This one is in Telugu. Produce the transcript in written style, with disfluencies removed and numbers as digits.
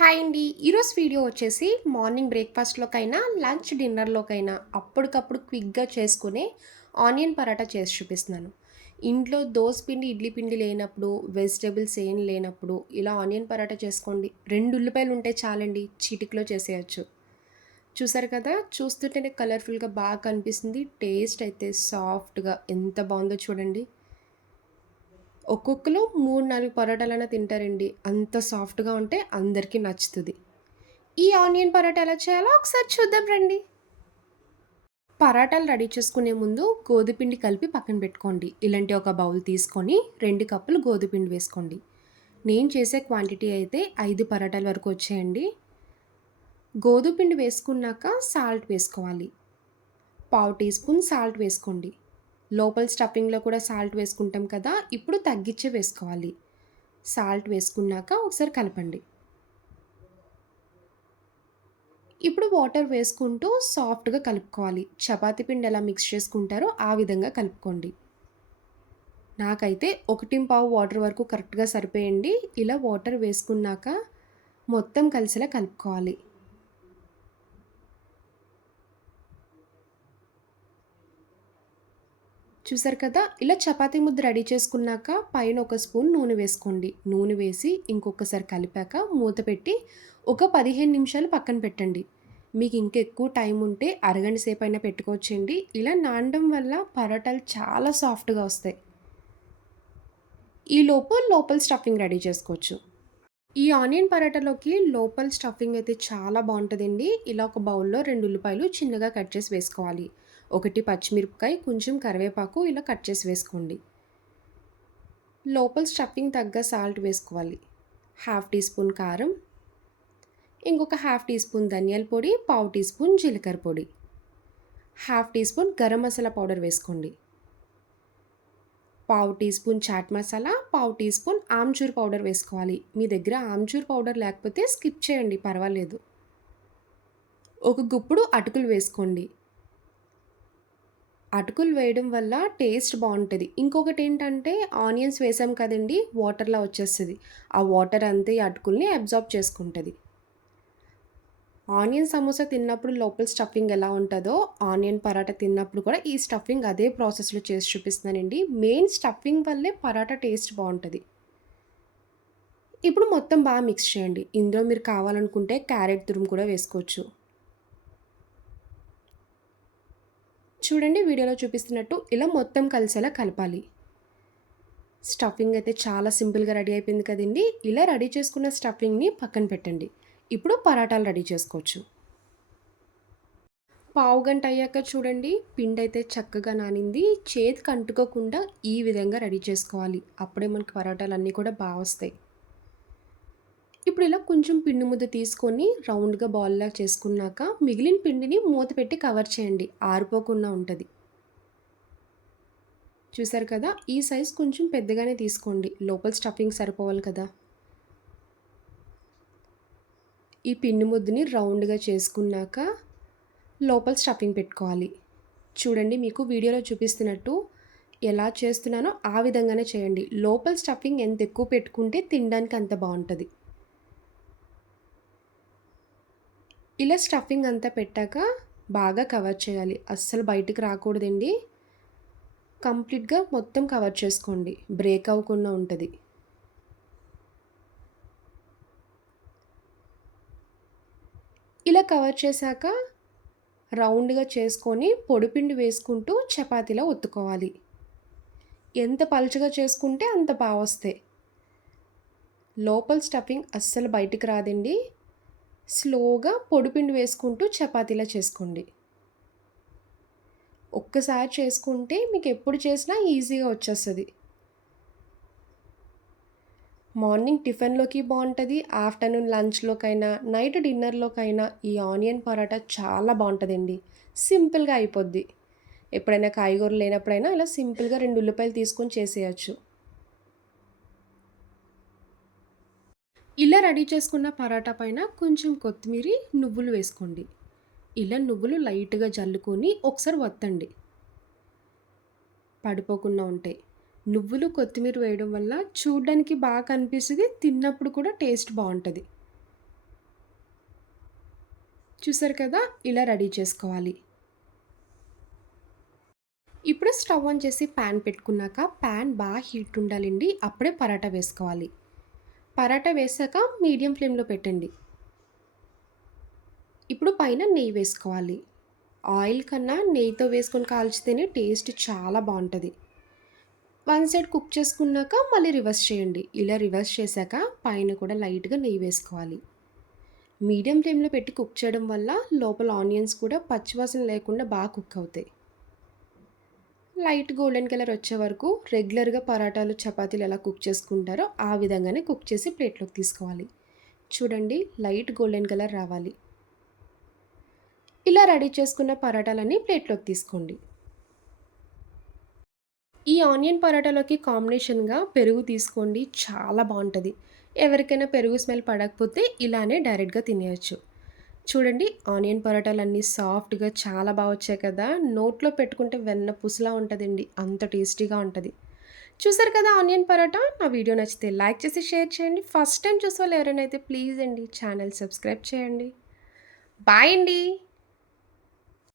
హాయ్ అండి. ఈరోజు వీడియో వచ్చేసి మార్నింగ్ బ్రేక్‌ఫాస్ట్‌లోకైనా, లంచ్ డిన్నర్‌లోకైనా అప్పటికప్పుడు క్విక్‌గా చేసుకునే ఆనియన్ పరాటా చేసి చూపిస్తున్నాను. ఇంట్లో దోస పిండి, ఇడ్లీ పిండి లేనప్పుడు, వెజిటబుల్స్ ఏం లేనప్పుడు ఇలా ఆనియన్ పరాటా చేసుకోండి. 2 ఉల్లిపాయలు ఉంటే చాలండి. చిటికలో చేసేయొచ్చు. చూసారు కదా! చూస్తుంటేనే కలర్‌ఫుల్‌గా బాగా కనిపిస్తుంది. టేస్ట్ అయితే సాఫ్ట్‌గా ఎంత బావుందో చూడండి. ఒక్కొక్కళ్ళు 3, 4 పరోటాలైనా తింటారండి. అంత సాఫ్ట్‌గా ఉంటే అందరికీ నచ్చుతది. ఈ ఆనియన్ పరోటా ఎలా చేయాలో ఒకసారి చూద్దాం రండి. పరాటాలు రెడీ చేసుకునే ముందు గోధుమపిండి కలిపి పక్కన పెట్టుకోండి. ఇలాంటి ఒక బౌల్ తీసుకొని 2 కప్పులు గోధుమపిండి వేసుకోండి. నేను చేసే క్వాంటిటీ అయితే 5 పరాటాల వరకు వచ్చాయండి. గోధుమపిండి వేసుకున్నాక సాల్ట్ వేసుకోవాలి. పావు టీ స్పూన్ సాల్ట్ వేసుకోండి. లోపల స్టఫింగ్‌లో కూడా సాల్ట్ వేసుకుంటాం కదా! ఇప్పుడు తగ్గిచ్చే వేసుకోవాలి. సాల్ట్ వేసుకున్నాక ఒకసారి కలపండి. ఇప్పుడు వాటర్ వేసుకుంటూ సాఫ్ట్‌గా కలుపుకోవాలి. చపాతీ పిండి ఎలా మిక్స్ చేసుకుంటారో ఆ విధంగా కలుపుకోండి. నాకైతే 1:15 వాటర్ వరకు కరెక్ట్‌గా సరిపోయండి. ఇలా వాటర్ వేసుకున్నాక మొత్తం కలిసేలా కలుపుకోవాలి. చూసారు కదా! ఇలా చపాతీ ముద్ద రెడీ చేసుకున్నాక పైన ఒక స్పూన్ నూనె వేసుకోండి. నూనె వేసి ఇంకొకసారి కలిపాక మూత పెట్టి ఒక 15 నిమిషాలు పక్కన పెట్టండి. మీకు ఇంకెక్కువ టైం ఉంటే అరగంట సేపైనా పెట్టుకోవచ్చండి. ఇలా నానడం వల్ల పరోటాలు చాలా సాఫ్ట్‌గా వస్తాయి. ఈలోపు లోపల స్టఫింగ్ రెడీ చేసుకోవచ్చు. ఈ ఆనియన్ పరాటాలోకి లోపల స్టఫింగ్ అయితే చాలా బావుంటదండి. ఇలా ఒక బౌల్‌లో 2 ఉల్లిపాయలు చిన్నగా కట్ చేసి వేసుకోవాలి. ఒకటి పచ్చిమిరపకాయ, కొంచెం కరివేపాకు ఇలా కట్ చేసి వేసుకోండి. లోపల స్టఫింగ్ తగ్గ సాల్ట్ వేసుకోవాలి. హాఫ్ టీ స్పూన్ కారం, ఇంకొక హాఫ్ టీ స్పూన్ ధనియాల పొడి, పావు టీ స్పూన్ జీలకర్ర పొడి, half teaspoon garam masala powder వేసుకోండి. పావు టీ స్పూన్ చాట్ మసాలా, పావు టీ స్పూన్ ఆమ్చూర్ పౌడర్ వేసుకోవాలి. మీ దగ్గర ఆమ్చూర్ పౌడర్ లేకపోతే స్కిప్ చేయండి పర్వాలేదు. ఒక గుప్పుడు అటుకులు వేసుకోండి. అటుకులు వేయడం వల్ల టేస్ట్ బావుంటది. ఇంకొకటేంటంటే ఆనియన్స్ వేసాం కదండీ! వాటర్‌లా వచ్చేస్తది. ఆ వాటర్ అంతా ఈ అటుకుల్ని అబ్జార్బ్ చేసుకుంటది. ఆనియన్ సమోసా తిన్నప్పుడు లోపల స్టఫింగ్ ఎలా ఉంటదో, ఆనియన్ పరాటా తిన్నప్పుడు కూడా ఈ స్టఫింగ్ అదే ప్రాసెస్‌లో చేసి చూపిస్తున్నానండి. మెయిన్ స్టఫింగ్ వల్లే పరాటా టేస్ట్ బావుంటది. ఇప్పుడు మొత్తం మిక్స్ చేయండి. ఇందులో మీరు కావాలనుకుంటే క్యారెట్ తురుము కూడా వేసుకోవచ్చు. చూడండి వీడియోలో చూపిస్తున్నట్టు ఇలా మొత్తం కలిసేలా కలపాలి. స్టఫింగ్ అయితే చాలా సింపుల్‌గా రెడీ అయిపోయింది కదండీ! ఇలా రెడీ చేసుకున్న స్టఫింగ్‌ని పక్కన పెట్టండి. ఇప్పుడు పరాటాలు రెడీ చేసుకోవచ్చు. పావుగంట అయ్యాక చూడండి పిండైతే చక్కగా నానింది. చేతికి అంటుకోకుండా ఈ విధంగా రెడీ చేసుకోవాలి. అప్పుడే మనకి పరాటాలన్నీ కూడా వస్తాయి. ఇప్పుడు ఇలా కొంచెం పిండి ముద్ద తీసుకొని రౌండ్‌గా బాల్‌లా చేసుకున్నాక మిగిలిన పిండిని మూత పెట్టి కవర్ చేయండి. ఆరిపోకుండా ఉంటది. చూసారు కదా! ఈ సైజ్ కొంచెం పెద్దగానే తీసుకోండి. లోపల స్టఫింగ్ సరిపోవాలి కదా! ఈ పిండి ముద్దని రౌండ్‌గా చేసుకున్నాక లోపల స్టఫింగ్ పెట్టుకోవాలి. చూడండి మీకు వీడియోలో చూపిస్తున్నట్టు ఎలా చేస్తున్నానో ఆ విధంగానే చేయండి. లోపల స్టఫింగ్ ఎంత ఎక్కువ పెట్టుకుంటే తినడానికి అంత బావుంటది. ఇలా స్టఫింగ్ అంతా పెట్టాక బాగా కవర్ చేయాలి. అస్సలు బయటికి రాకూడదండి. కంప్లీట్‌గా మొత్తం కవర్ చేసుకోండి. బ్రేక్ అవ్వకుండా ఉంటది. ఇలా కవర్ చేశాక రౌండ్‌గా చేసుకొని పొడిపిండి వేసుకుంటూ చపాతీలా ఒత్తుకోవాలి. ఎంత పలుచగా చేసుకుంటే అంత వస్తాయి. లోపల స్టఫింగ్ అస్సలు బయటికి రాదండి. స్లోగా పొడిపిండి వేసుకుంటూ చపాతీలా చేసుకోండి. ఒక్కసారి చేసుకుంటే మీకెప్పుడు చేసినా ఈజీగా వచ్చేస్తది. మార్నింగ్ టిఫిన్‌లోకి బావుంటది. ఆఫ్టర్‌నూన్ లంచ్‌లోకైనా, నైట్ డిన్నర్‌లోకైనా ఈ ఆనియన్ పరాటా చాలా బావుంటదండి. సింపుల్‌గా అయిపోద్ది. ఎప్పుడైనా కాయగూరలు లేనప్పుడైనా ఇలా సింపుల్‌గా 2 ఉల్లిపాయలు తీసుకొని చేసేయొచ్చు. ఇలా రెడీ చేసుకున్న పరాటా పైన కొంచెం కొత్తిమీరి, నువ్వులు వేసుకోండి. ఇలా నువ్వులు లైట్‌గా జల్లుకొని ఒకసారి వత్తండి. పడిపోకుండా ఉంటాయి. నువ్వులు, కొత్తిమీర వేయడం వల్ల చూడ్డానికి కనిపిస్తది. తిన్నప్పుడు కూడా టేస్ట్ బావుంటది. చూసారు కదా! ఇలా రెడీ చేసుకోవాలి. ఇప్పుడు స్టవ్ ఆన్ చేసి పాన్ పెట్టుకున్నాక పాన్ బాగా హీట్ ఉండాలండి. అప్పుడే పరాటా వేసుకోవాలి. పరాటా వేసాక మీడియం ఫ్లేమ్‌లో పెట్టండి. ఇప్పుడు పైన నెయ్యి వేసుకోవాలి. ఆయిల్ కన్నా నెయ్యితో వేసుకొని కాల్చితేనే టేస్ట్ చాలా బావుంటది. వన్ సైడ్ కుక్ చేసుకున్నాక మళ్ళీ రివర్స్ చేయండి. ఇలా రివర్స్ చేశాక పైన కూడా లైట్‌గా నెయ్యి వేసుకోవాలి. మీడియం ఫ్లేమ్‌లో పెట్టి కుక్ చేయడం వల్ల లోపల ఆనియన్స్ కూడా పచ్చివాసన లేకుండా బాగా కుక్ అవుతాయి. లైట్ గోల్డెన్ కలర్ వచ్చే వరకు రెగ్యులర్‌గా పరాటాలు, చపాతీలు ఎలా కుక్ చేసుకుంటారో ఆ విధంగానే కుక్ చేసి ప్లేట్‌లోకి తీసుకోవాలి. చూడండి లైట్ గోల్డెన్ కలర్ రావాలి. ఇలా రెడీ చేసుకున్న పరాటాలన్నీ ప్లేట్‌లోకి తీసుకోండి. ఈ ఆనియన్ పరాటాలోకి కాంబినేషన్‌గా పెరుగు తీసుకోండి. చాలా బావుంటది. ఎవరికైనా పెరుగు స్మెల్ పడకపోతే ఇలానే డైరెక్ట్‌గా తినేయొచ్చు. చూడండి ఆనియన్ పరోటాలన్నీ సాఫ్ట్‌గా చాలా బా వచ్చాయి కదా! నోట్లో పెట్టుకుంటే వెన్న పూసలా ఉంటదండి. అంత టేస్టీగా ఉంటది. చూసారు కదా ఆనియన్ పరోటా. నా వీడియో నచ్చితే లైక్ చేసి, షేర్ చేయండి. ఫస్ట్ టైమ్ చూసేవాళ్ళు ఎవరైనా అయితే ప్లీజ్ అండి ఛానల్ సబ్స్క్రైబ్ చేయండి. బాయ్ అండి.